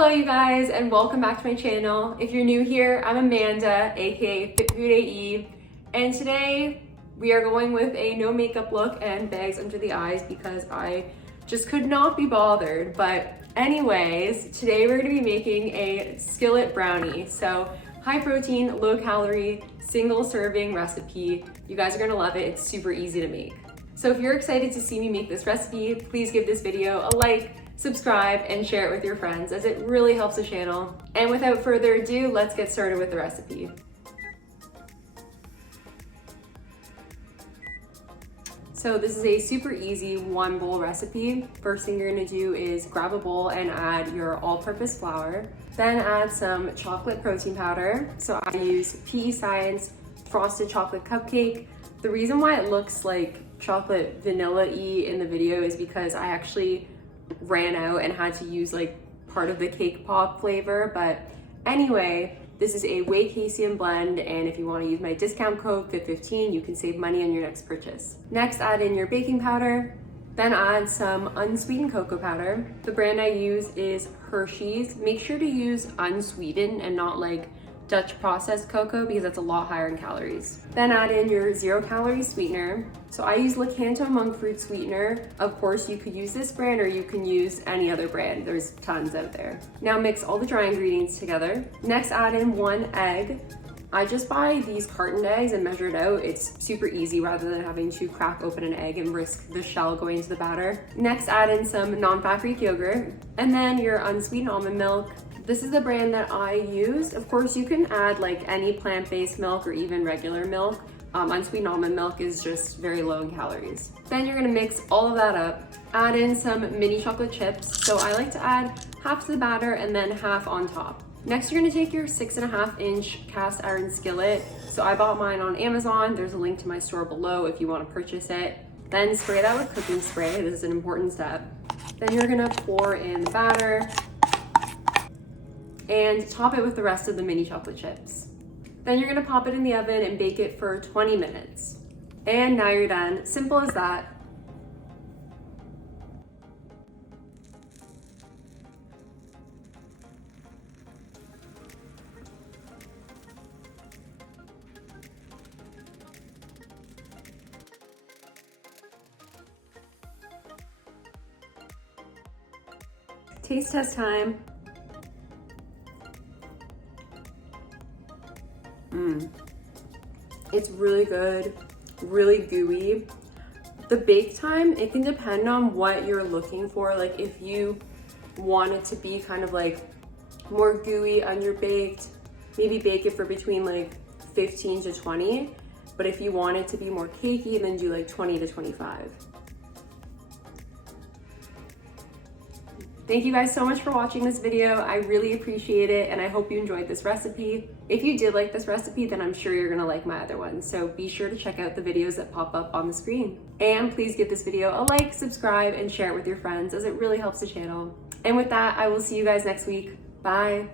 Hello you guys and welcome back to my channel. If you're new here, I'm Amanda, aka Fit Food AE, and today we are going with a no makeup look and bags under the eyes because I just could not be bothered. But anyways, today we're gonna be making a skillet brownie. So high protein, low calorie, single serving recipe. You guys are gonna love it. It's super easy to make. So if you're excited to see me make this recipe, please give this video a like, subscribe, and share it with your friends as it really helps the channel. And without further ado, let's get started with the recipe. So this is a super easy one bowl recipe. First thing you're gonna do is grab a bowl and add your all-purpose flour. Then add some chocolate protein powder. So I use PE Science frosted chocolate cupcake. The reason why it looks like chocolate vanilla-y in the video is because I actually ran out and had to use like part of the cake pop flavor. But anyway, this is a whey casein blend, and if you want to use my discount code FIT15, you can save money on your next purchase. Next, add in your baking powder, then add some unsweetened cocoa powder. The brand I use is Hershey's. Make sure to use unsweetened and not like Dutch processed cocoa because that's a lot higher in calories. Then add in your 0-calorie sweetener. So I use Lakanto monk fruit sweetener. Of course, you could use this brand or you can use any other brand. There's tons out there. Now mix all the dry ingredients together. Next, add in 1 egg. I just buy these cartoned eggs and measure it out. It's super easy rather than having to crack open an egg and risk the shell going into the batter. Next, add in some non-fat Greek yogurt and then your unsweetened almond milk. This is the brand that I use. Of course, you can add like any plant-based milk or even regular milk. Unsweetened almond milk is just very low in calories. Then you're gonna mix all of that up. Add in some mini chocolate chips. So I like to add half to the batter and then half on top. Next, you're gonna take your 6.5-inch cast iron skillet. So I bought mine on Amazon. There's a link to my store below if you wanna purchase it. Then spray that with cooking spray. This is an important step. Then you're gonna pour in the batter and top it with the rest of the mini chocolate chips. Then you're gonna pop it in the oven and bake it for 20 minutes. And now you're done. Simple as that. Taste test time. It's really good, really gooey. The bake time, it can depend on what you're looking for. Like if you want it to be kind of like more gooey, underbaked, maybe bake it for between like 15 to 20. But if you want it to be more cakey, then do like 20 to 25. Thank you guys so much for watching this video. I really appreciate it and I hope you enjoyed this recipe. If you did like this recipe, then I'm sure you're gonna like my other ones. So be sure to check out the videos that pop up on the screen. And please give this video a like, subscribe, and share it with your friends as it really helps the channel. And with that, I will see you guys next week. Bye.